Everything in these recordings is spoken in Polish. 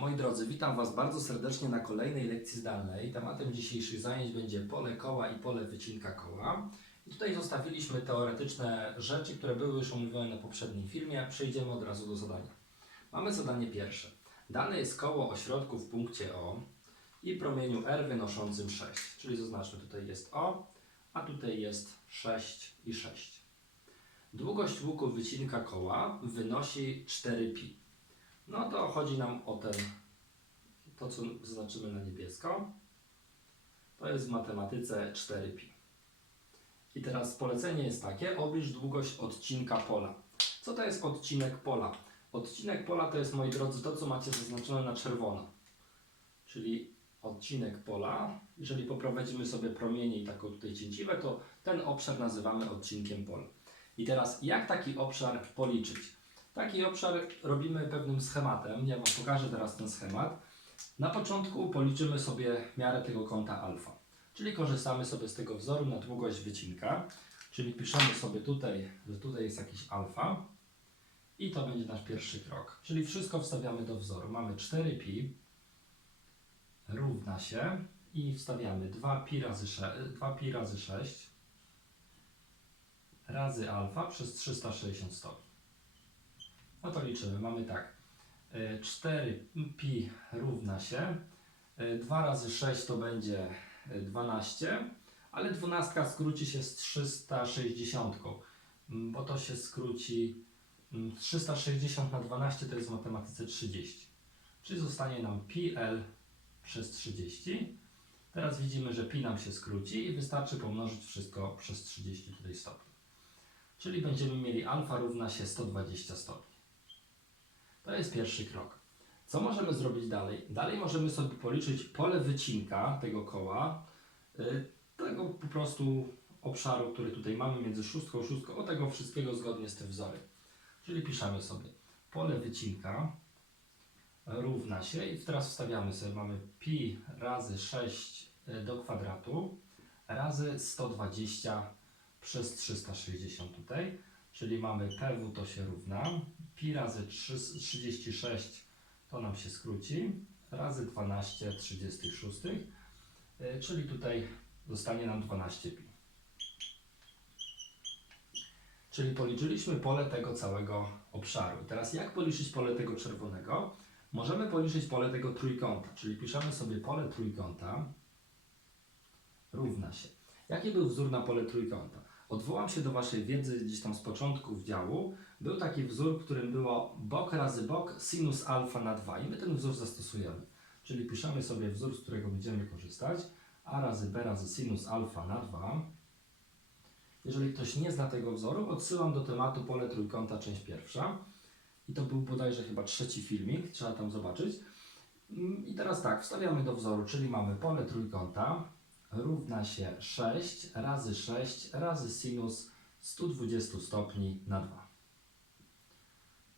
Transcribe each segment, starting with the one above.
Moi drodzy, witam Was bardzo serdecznie na kolejnej lekcji zdalnej. Tematem dzisiejszych zajęć będzie pole koła i pole wycinka koła. I tutaj zostawiliśmy teoretyczne rzeczy, które były już omówione na poprzednim filmie. Przejdziemy od razu do zadania. Mamy zadanie pierwsze. Dane jest koło o środku w punkcie O i promieniu R wynoszącym 6. Czyli zaznaczmy, tutaj jest O, a tutaj jest 6 i 6. Długość łuku wycinka koła wynosi 4pi. No to chodzi nam o ten, to co zaznaczymy na niebiesko. To jest w matematyce 4pi. I teraz polecenie jest takie, oblicz długość odcinka pola. Co to jest odcinek pola? Odcinek pola to jest, moi drodzy, to co macie zaznaczone na czerwono. Czyli odcinek pola, jeżeli poprowadzimy sobie promienie i taką tutaj cięciwę, to ten obszar nazywamy odcinkiem pola. I teraz jak taki obszar policzyć? Taki obszar robimy pewnym schematem. Ja Wam pokażę teraz ten schemat. Na początku policzymy sobie miarę tego kąta alfa. Czyli korzystamy sobie z tego wzoru na długość wycinka. Czyli piszemy sobie tutaj, że tutaj jest jakiś alfa. I to będzie nasz pierwszy krok. Czyli wszystko wstawiamy do wzoru. Mamy 4pi równa się i wstawiamy 2pi razy, 6, 2pi razy 6 razy alfa przez 360 stopni. No to liczymy. Mamy tak. y, 4pi równa się. y, 2 razy 6 to będzie y, 12, ale 12 skróci się z 360, mm, bo to się skróci mm, 360 na 12 to jest w matematyce 30. Czyli zostanie nam pi_l przez 30. Teraz widzimy, że pi nam się skróci i wystarczy pomnożyć wszystko przez 30 tutaj stopni. Czyli będziemy mieli alfa równa się 120 stopni. To jest pierwszy krok. Co możemy zrobić dalej? Dalej możemy sobie policzyć pole wycinka tego koła, y, tego po prostu obszaru, który tutaj mamy między szóstką a szóstką, o tego wszystkiego zgodnie z tym wzorem. Czyli piszemy sobie pole wycinka równa się i teraz wstawiamy sobie, mamy pi razy 6 do kwadratu razy 120 przez 360 tutaj, czyli mamy PW to się równa, pi razy 3, 36 to nam się skróci, razy 12 36, y, czyli tutaj zostanie nam 12 pi. Czyli policzyliśmy pole tego całego obszaru. Teraz jak policzyć pole tego czerwonego? Możemy policzyć pole tego trójkąta, czyli piszemy sobie pole trójkąta równa się. Jaki był wzór na pole trójkąta? Odwołam się do Waszej wiedzy gdzieś tam z początków działu. Był taki wzór, którym było bok razy bok sinus alfa na 2 i my ten wzór zastosujemy. Czyli piszemy sobie wzór, z którego będziemy korzystać. a razy b razy sinus alfa na 2. Jeżeli ktoś nie zna tego wzoru, odsyłam do tematu pole trójkąta, część pierwsza. I to był bodajże chyba trzeci filmik, trzeba tam zobaczyć. Mm, I teraz tak, wstawiamy do wzoru, czyli mamy pole trójkąta równa się 6 razy 6 razy sinus 120 stopni na 2.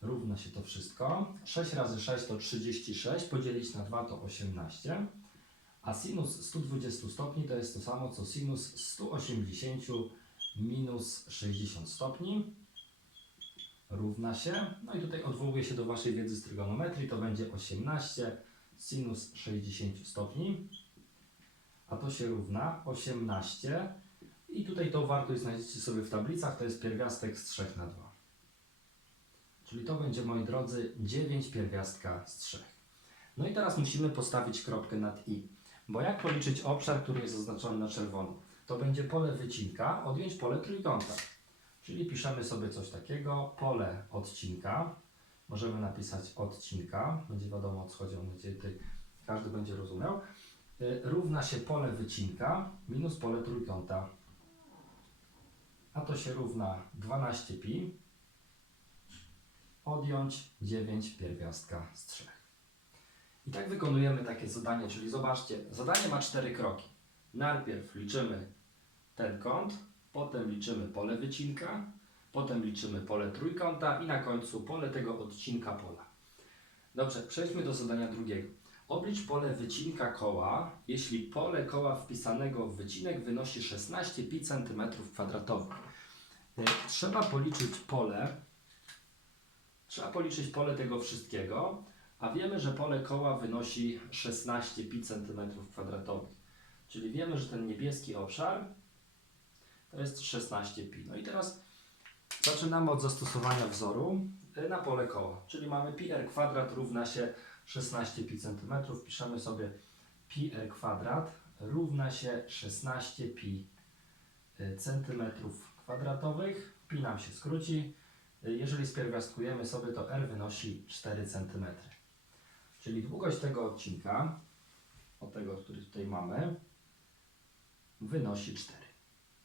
Równa się to wszystko. 6 razy 6 to 36, podzielić na 2 to 18. A sinus 120 stopni to jest to samo co sinus 180 minus 60 stopni. Równa się. No i tutaj odwołuję się do Waszej wiedzy z trygonometrii. To będzie 18 sinus 60 stopni a to się równa 18 i tutaj tą wartość znajdziecie sobie w tablicach, to jest pierwiastek z 3 na 2. Czyli to będzie, moi drodzy, 9 pierwiastka z 3. No i teraz musimy postawić kropkę nad i, bo jak policzyć obszar, który jest zaznaczony na czerwono? To będzie pole wycinka, odjąć pole trójkąta. Czyli piszemy sobie coś takiego, pole odcinka, możemy napisać odcinka, będzie wiadomo o co chodzi, każdy będzie rozumiał równa się pole wycinka minus pole trójkąta. A to się równa 12pi odjąć 9 pierwiastka z 3. I tak wykonujemy takie zadanie, czyli zobaczcie, zadanie ma cztery kroki. Najpierw liczymy ten kąt, potem liczymy pole wycinka, potem liczymy pole trójkąta i na końcu pole tego odcinka pola. Dobrze, przejdźmy do zadania drugiego. Oblicz pole wycinka koła, jeśli pole koła wpisanego w wycinek wynosi 16 pi cm2. Trzeba policzyć pole, trzeba policzyć pole tego wszystkiego, A wiemy, że pole koła wynosi 16 pi cm2. Czyli wiemy, że ten niebieski obszar to jest 16 pi. No i teraz zaczynamy od zastosowania wzoru y, na pole koła. Czyli mamy pi r kwadrat równa się 16 pi cm. Piszemy sobie pi r kwadrat równa się 16 pi y, centymetrów kwadratowych. Pi nam się skróci. Y, Jeżeli spierwiastkujemy sobie, to r wynosi 4 cm. Czyli długość tego odcinka, od tego, który tutaj mamy, wynosi 4.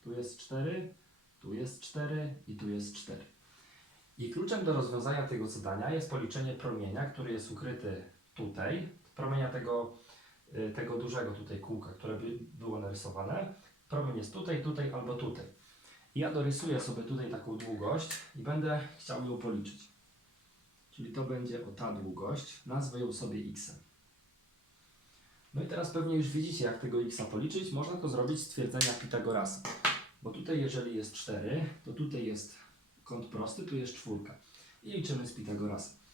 Tu jest 4, tu jest 4 i tu jest 4. I kluczem do rozwiązania tego zadania jest policzenie promienia, który jest ukryty tutaj, promienia tego, y, tego dużego tutaj kółka, które by było narysowane. Promień jest tutaj, tutaj albo tutaj. Ja dorysuję sobie tutaj taką długość i będę chciał ją policzyć. Czyli to będzie o ta długość, nazwę ją sobie x. No i teraz pewnie już widzicie, jak tego x policzyć. Można to zrobić z twierdzenia Pitagorasa. Bo tutaj jeżeli jest 4, to tutaj jest kąt prosty, tu jest czwórka. I liczymy z Pitagorasa.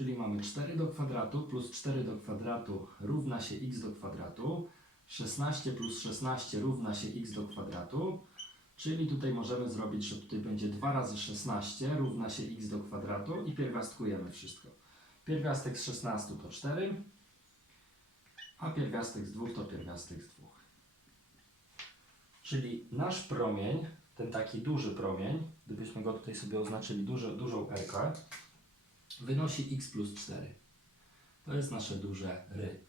Czyli mamy 4 do kwadratu plus 4 do kwadratu równa się x do kwadratu. 16 plus 16 równa się x do kwadratu. Czyli tutaj możemy zrobić, że tutaj będzie 2 razy 16 równa się x do kwadratu i pierwiastkujemy wszystko. Pierwiastek z 16 to 4, a pierwiastek z 2 to pierwiastek z 2. Czyli nasz promień, ten taki duży promień, gdybyśmy go tutaj sobie oznaczyli duży, dużą r, wynosi x plus 4. To jest nasze duże ry.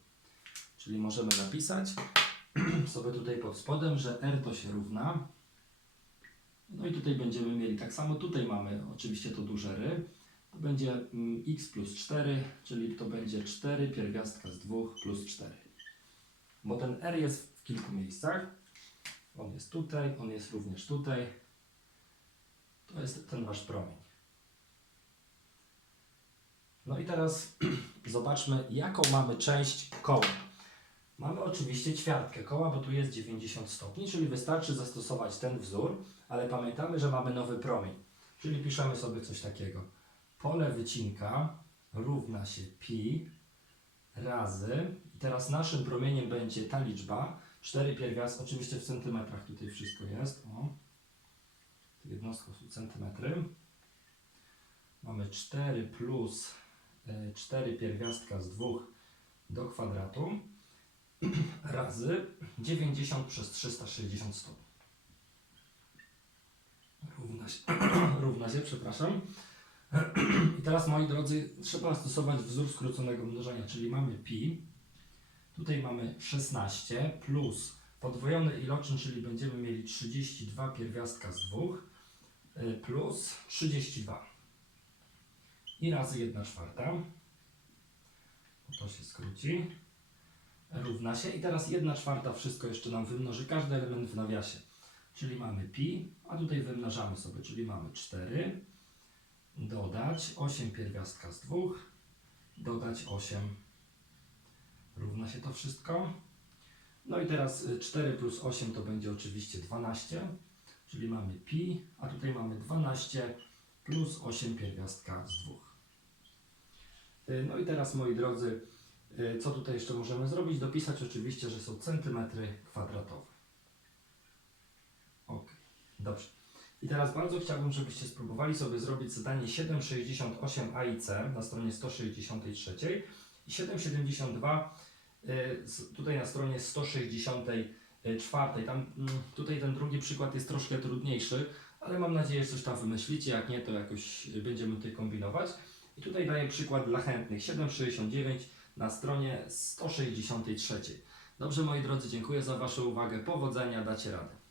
Czyli możemy napisać sobie tutaj pod spodem, że r to się równa. No i tutaj będziemy mieli tak samo, tutaj mamy oczywiście to duże ry. To będzie mm, x plus 4, czyli to będzie 4 pierwiastka z 2 plus 4. Bo ten r jest w kilku miejscach. On jest tutaj, on jest również tutaj. To jest ten wasz promień. No i teraz zobaczmy, jaką mamy część koła. Mamy oczywiście ćwiartkę koła, bo tu jest 90 stopni, czyli wystarczy zastosować ten wzór, ale pamiętamy, że mamy nowy promień. Czyli piszemy sobie coś takiego. Pole wycinka równa się pi razy, i teraz naszym promieniem będzie ta liczba, 4 pierwiastki, oczywiście w centymetrach tutaj wszystko jest, o. Jednostką są centymetry. Mamy 4 plus 4 pierwiastka z 2 do kwadratu razy 90 przez 360 stopni. Równa się, równa się, przepraszam. I teraz, moi drodzy, trzeba stosować wzór skróconego mnożenia, czyli mamy pi, tutaj mamy 16 plus podwojony iloczyn, czyli będziemy mieli 32 pierwiastka z 2 y, plus 32 i razy 1 czwarta, to się skróci, równa się. I teraz 1 czwarta wszystko jeszcze nam wymnoży, każdy element w nawiasie, czyli mamy pi, a tutaj wymnażamy sobie, czyli mamy 4, dodać 8 pierwiastka z 2, dodać 8, równa się to wszystko. No i teraz y, 4 plus 8 to będzie oczywiście 12, czyli mamy pi, a tutaj mamy 12 plus 8 pierwiastka z 2. Y, No i teraz moi drodzy, y, co tutaj jeszcze możemy zrobić? Dopisać oczywiście, że są centymetry kwadratowe. Ok, dobrze. I teraz bardzo chciałbym, żebyście spróbowali sobie zrobić zadanie 768 A i C na stronie 163 i 772 y, tutaj na stronie 164. Tam, mm, tutaj ten drugi przykład jest troszkę trudniejszy, ale mam nadzieję, że coś tam wymyślicie. Jak nie, to jakoś będziemy tutaj kombinować. I tutaj daję przykład dla chętnych 769 na stronie 163. Dobrze moi drodzy, dziękuję za Waszą uwagę. Powodzenia, dacie radę.